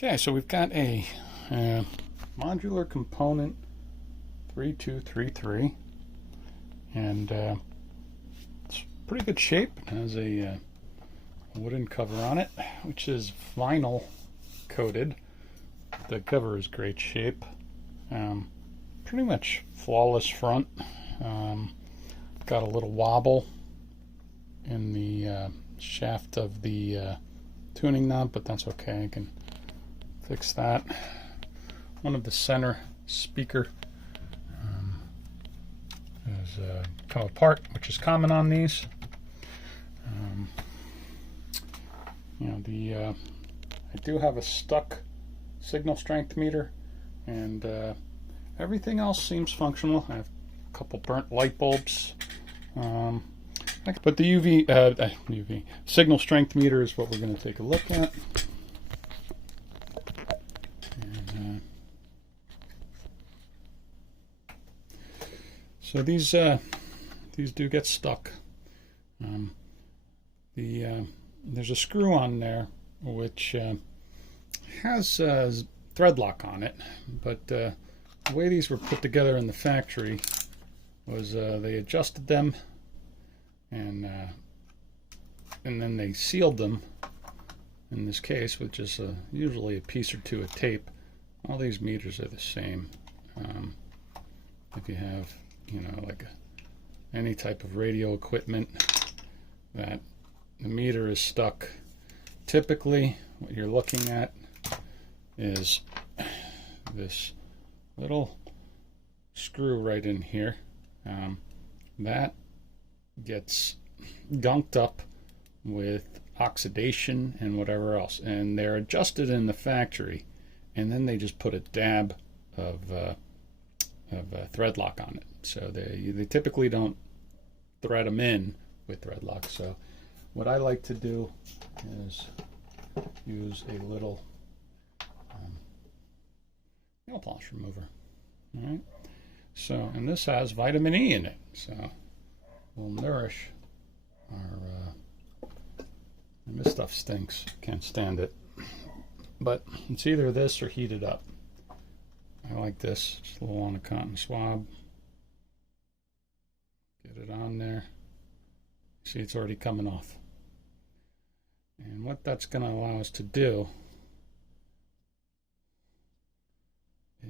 Okay, so we've got a modular component 3233, and it's pretty good shape. It has a wooden cover on it, which is vinyl coated. The cover is great shape. Pretty much flawless front. Got a little wobble in the shaft of the tuning knob, but that's okay. I can fix that. One of the center speaker has come apart, which is common on these. I do have a stuck signal strength meter, and everything else seems functional. I have a couple burnt light bulbs. But the UV signal strength meter is what we're going to take a look at. So these do get stuck. There's a screw on there which has thread lock on it, but the way these were put together in the factory was they adjusted them and then they sealed them in this case, which is usually a piece or two of tape. All these meters are the same. If you have like any type of radio equipment that the meter is stuck, typically what you're looking at is this little screw right in here that gets gunked up with oxidation and whatever else, and they're adjusted in the factory, and then they just put a dab of thread lock on it. So they typically don't thread them in with thread lock. So what I like to do is use a little nail polish remover. All right. So, and this has vitamin E in it, so we'll nourish our. And this stuff stinks. Can't stand it. But it's either this or heat it up. I like this. Just a little on a cotton swab. Get it on there. See, it's already coming off. And what that's going to allow us to do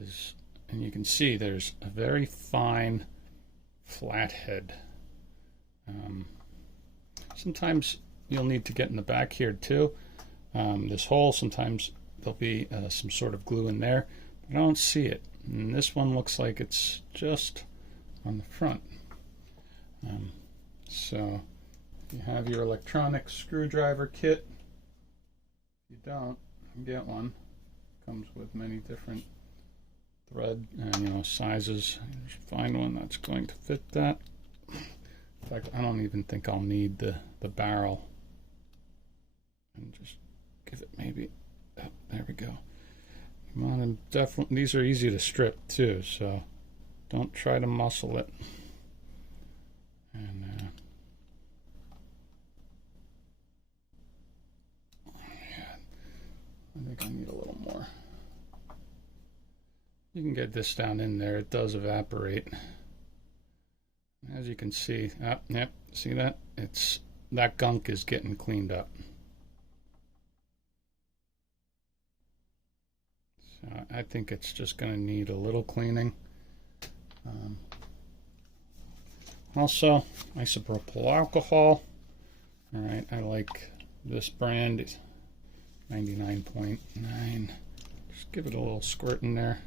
is, and you can see there's a very fine flat head. Sometimes you'll need to get in the back here too. This hole, sometimes there'll be some sort of glue in there. I don't see it, and this one looks like it's just on the front. So if you have your electronic screwdriver kit, if you don't, get one. Comes with many different thread and sizes. You should find one that's going to fit that. In fact, I don't even think I'll need the barrel. And just give it maybe. Oh, there we go. Come on, and definitely these are easy to strip too, so don't try to muscle it. And yeah, I think I need a little more. You can get this down in there. It does evaporate. As you can see, yep, see that? That gunk is getting cleaned up. I think it's just going to need a little cleaning. Also, isopropyl alcohol. All right, I like this brand, 99.9. Just give it a little squirt in there.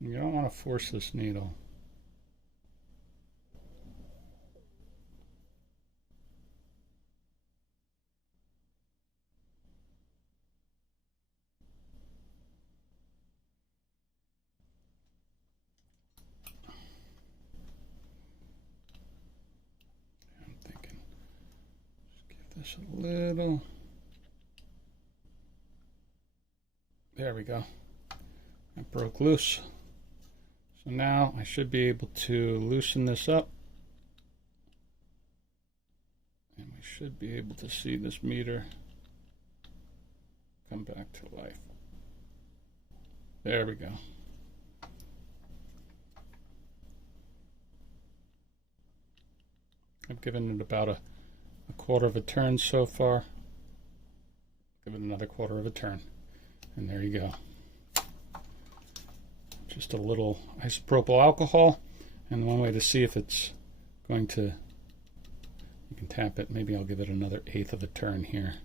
You don't want to force this needle. I'm thinking, just give this a little. There we go. It broke loose. So now I should be able to loosen this up. And we should be able to see this meter come back to life. There we go. I've given it about a quarter of a turn so far. Give it another quarter of a turn. And there you go. Just a little isopropyl alcohol. And one way to see if it's going to, you can tap it. Maybe I'll give it another eighth of a turn here.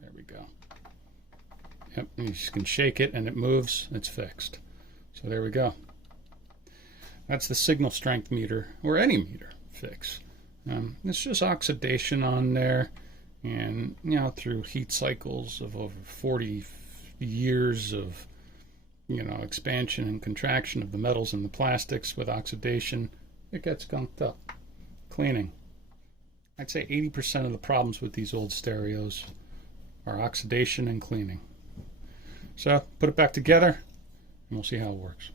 There we go. Yep, you just can shake it and it moves. It's fixed. So there we go. That's the signal strength meter, or any meter fix. It's just oxidation on there, and through heat cycles of over 40 years of expansion and contraction of the metals and the plastics with oxidation, it gets gunked up. Cleaning. I'd say 80% of the problems with these old stereos are oxidation and cleaning. So put it back together and we'll see how it works.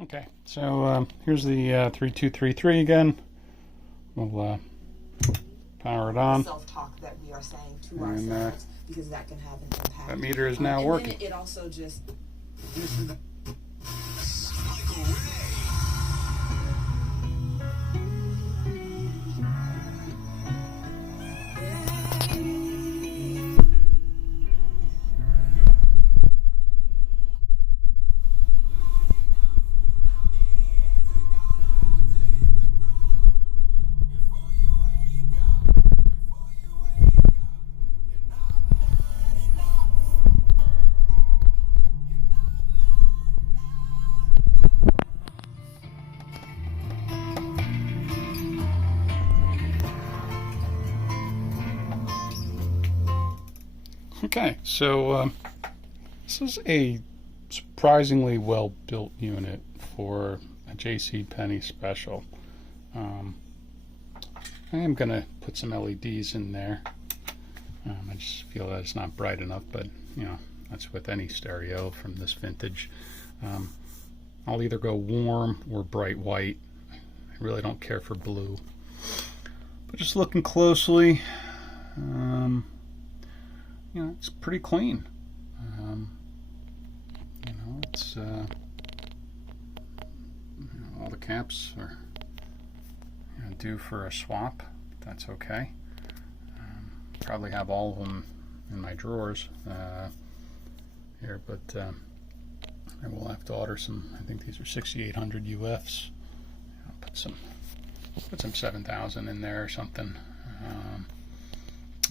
Okay, so here's the 3233 again. We'll power it on. Self-talk that we are saying to ourselves, because that can have an impact. That meter is now working. Then it also just Okay, so this is a surprisingly well-built unit for a JCPenney special. I am going to put some LEDs in there. I just feel that it's not bright enough, but that's with any stereo from this vintage. I'll either go warm or bright white. I really don't care for blue. But just looking closely, it's pretty clean. It's all the caps are due for a swap. That's okay. Probably have all of them in my drawers here, but I will have to order some. I think these are 6800 UFs. I'll put some 7000 in there or something,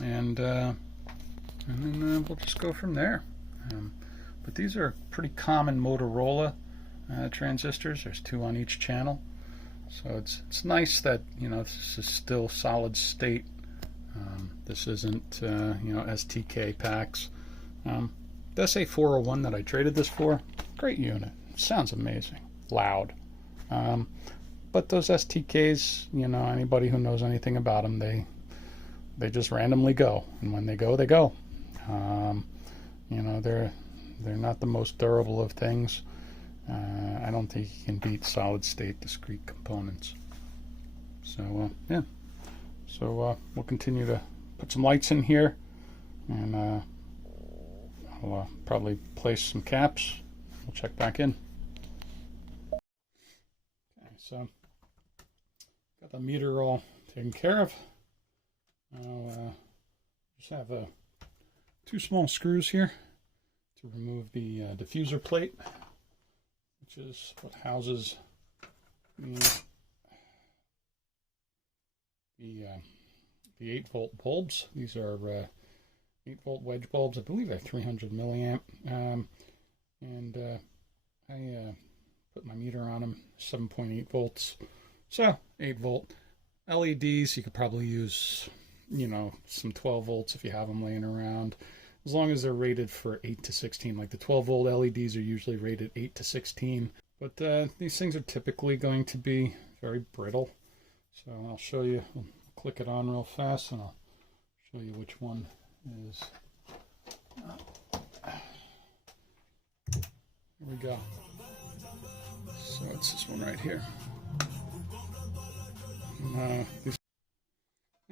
and then we'll just go from there. But these are pretty common Motorola transistors. There's 2 on each channel, so it's nice that this is still solid state. This isn't STK packs. The SA401 that I traded this for, great unit. Sounds amazing, loud. But those STKs, anybody who knows anything about them, they just randomly go, and when they go, they go. They're not the most durable of things. I don't think you can beat solid state discrete components. So yeah. So we'll continue to put some lights in here, and I'll probably place some caps. We'll check back in. Okay, so got the meter all taken care of. I'll just have 2 small screws here to remove the diffuser plate, which is what houses the 8-volt bulbs. These are 8-volt wedge bulbs. I believe they're 300 milliamp. And I put my meter on them, 7.8 volts. So 8-volt LEDs. You could probably use some 12 volts if you have them laying around, as long as they're rated for 8 to 16. Like the 12-volt LEDs are usually rated 8 to 16, but these things are typically going to be very brittle. So I'll show you. I'll click it on real fast, and I'll show you which one is. Here we go. So it's this one right here.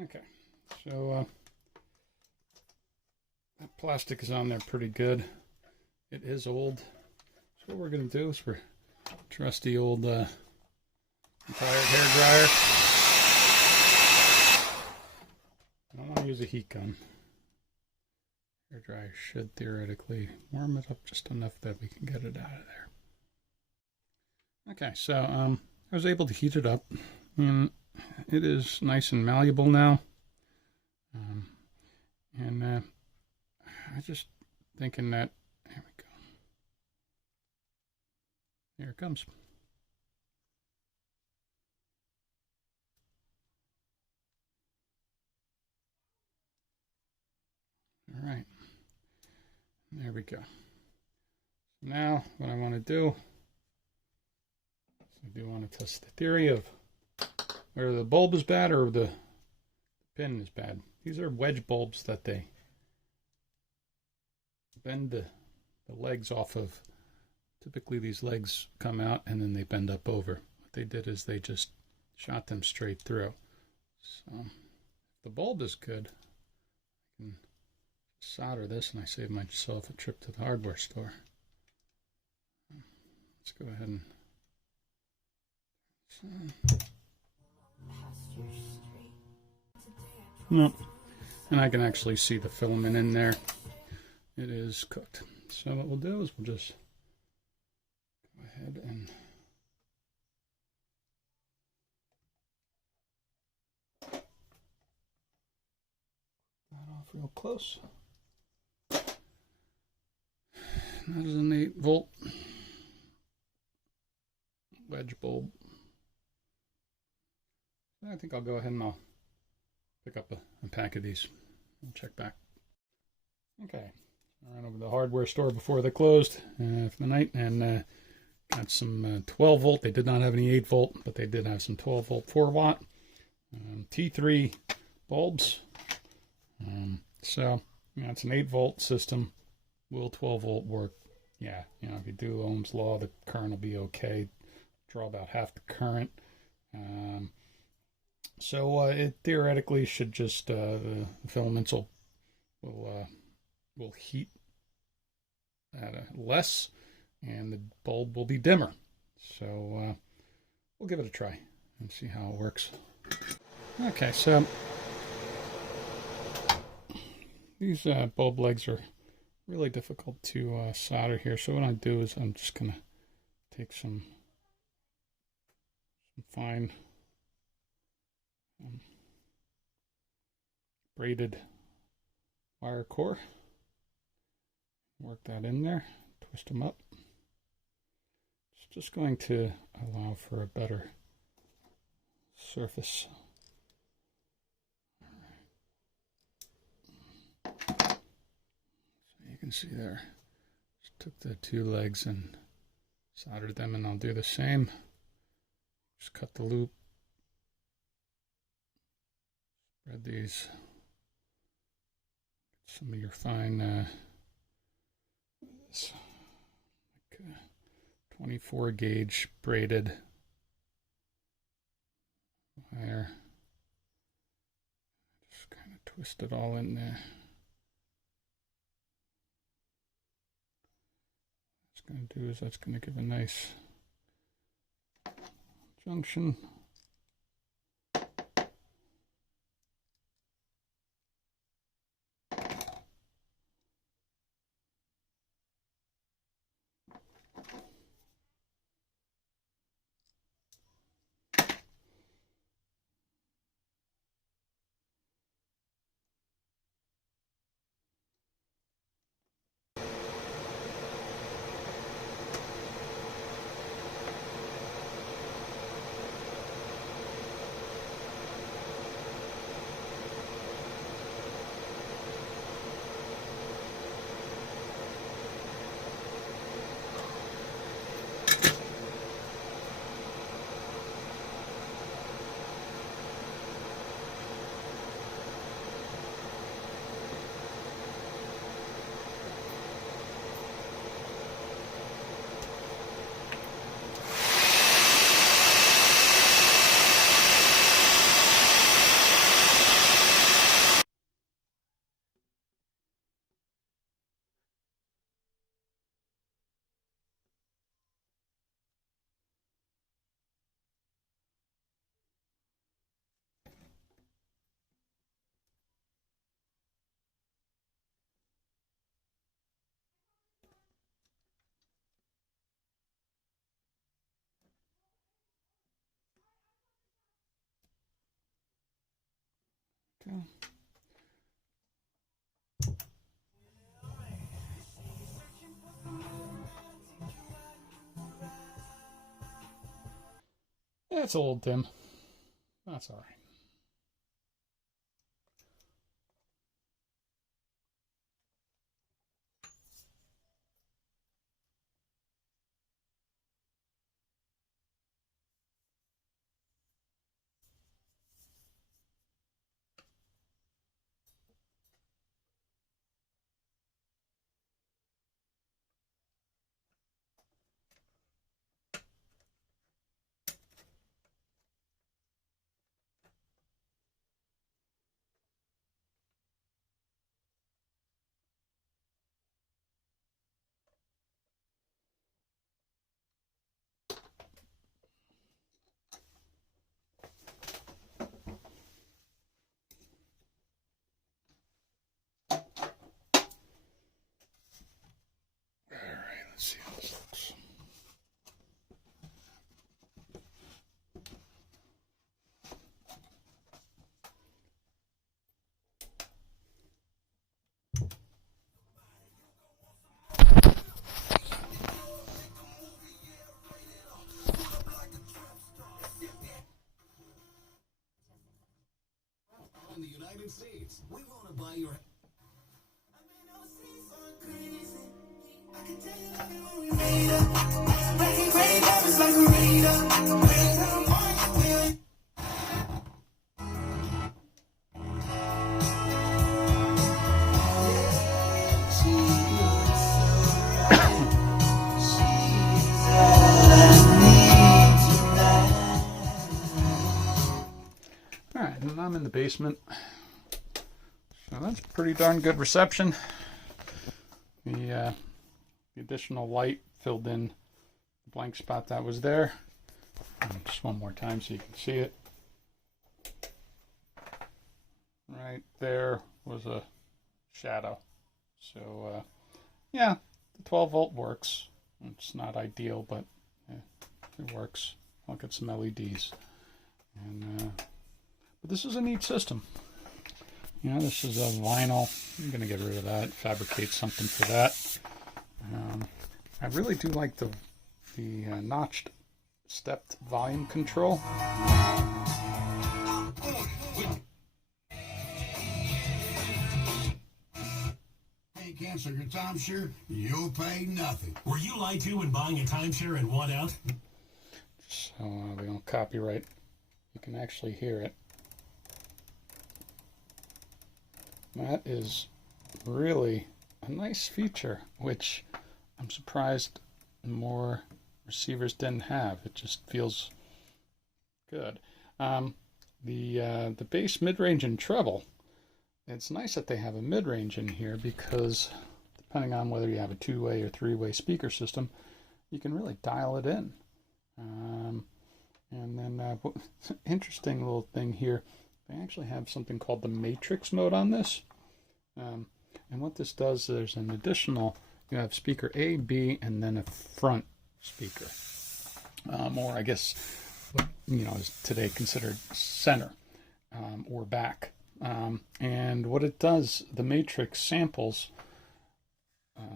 Okay, so that plastic is on there pretty good. It is old. So what we're going to do is we're trusty old tired hair dryer. I don't want to use a heat gun. Hair dryer should theoretically warm it up just enough that we can get it out of there. Okay, so I was able to heat it up, and it is nice and malleable now. I just thinking that, there we go. There it comes. All right, there we go. Now, what I want to do is I do want to test the theory of whether the bulb is bad or the pin is bad. These are wedge bulbs that they bend the legs off of. Typically these legs come out and then they bend up over. What they did is they just shot them straight through. So if the bulb is good, I can solder this and I save myself a trip to the hardware store. Let's go ahead and no, and I can actually see the filament in there. It is cooked. So what we'll do is we'll just go ahead and that off real close. That is an 8-volt wedge bulb. I think I'll go ahead and I'll pick up a pack of these and check back. Okay, I ran over to the hardware store before they closed for the night and got some 12 volt. They did not have any 8 volt, but they did have some 12 volt 4 watt T3 bulbs. So it's an 8 volt system. Will 12 volt work? Yeah, if you do Ohm's law, the current will be okay. Draw about half the current. So it theoretically should just the filaments will heat at less, and the bulb will be dimmer. So we'll give it a try and see how it works. Okay, so these bulb legs are really difficult to solder here. So what I do is I'm just gonna take some fine braided wire core, work that in there, twist them up. It's just going to allow for a better surface. So you can see there, just took the 2 legs and soldered them, and I'll do the same. Just cut the loop, spread these, get some of your fine like 24 gauge braided wire. Just kind of twist it all in there. What it's going to do is that's going to give a nice junction. go. Yeah, it's a little dim. That's all right. Let's see how this looks. In the United States, we want to buy your. All right, and I'm in the basement. So that's pretty darn good reception. The additional light filled in the blank spot that was there. And just one more time so you can see it. Right there was a shadow. So yeah, the 12 volt works. It's not ideal, but it works. Look at some LEDs. And but this is a neat system. You know, this is a vinyl. I'm going to get rid of that, fabricate something for that. I really do like the notched stepped volume control. Hey, cancel your timeshare, you'll pay nothing. Were you lied to when buying a timeshare and want out? So we don't copyright. You can actually hear it. That is really a nice feature, which I'm surprised more receivers didn't have. It just feels good. The bass, mid-range, and treble. It's nice that they have a mid-range in here because depending on whether you have a two-way or three-way speaker system, you can really dial it in. And then interesting little thing here, they actually have something called the matrix mode on this. And what this does, there's an additional, you have speaker A, B, and then a front speaker. Or I guess, you know, is today considered center or back. And what it does, the matrix samples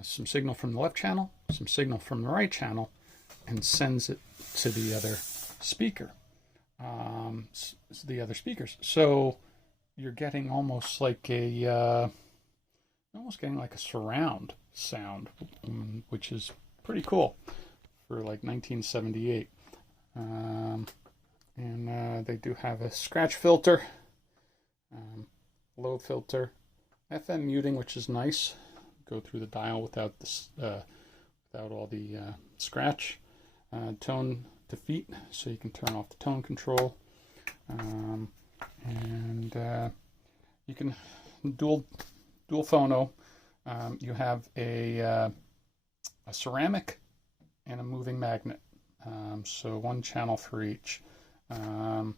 some signal from the left channel, some signal from the right channel, and sends it to the other speaker, the other speakers. So you're getting almost like a surround sound, which is pretty cool for like 1978. And they do have a scratch filter, low filter, FM muting, which is nice. Go through the dial without this, without all the scratch. Tone defeat, so you can turn off the tone control, and you can dual phono. You have a ceramic and a moving magnet, so one channel for each, and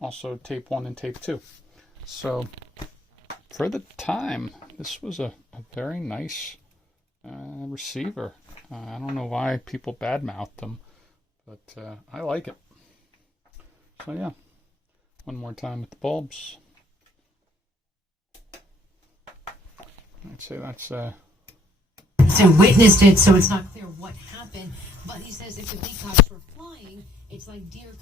also tape 1 and tape 2. So for the time, this was a very nice receiver. I don't know why people badmouth them, but I like it. So yeah, one more time with the bulbs. I'd say that's So witnessed it, so it's not clear what happened. But he says if the peacocks were flying, it's like deer.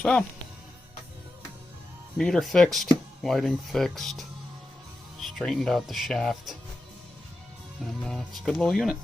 so. Meter fixed, lighting fixed, straightened out the shaft, and it's a good little unit.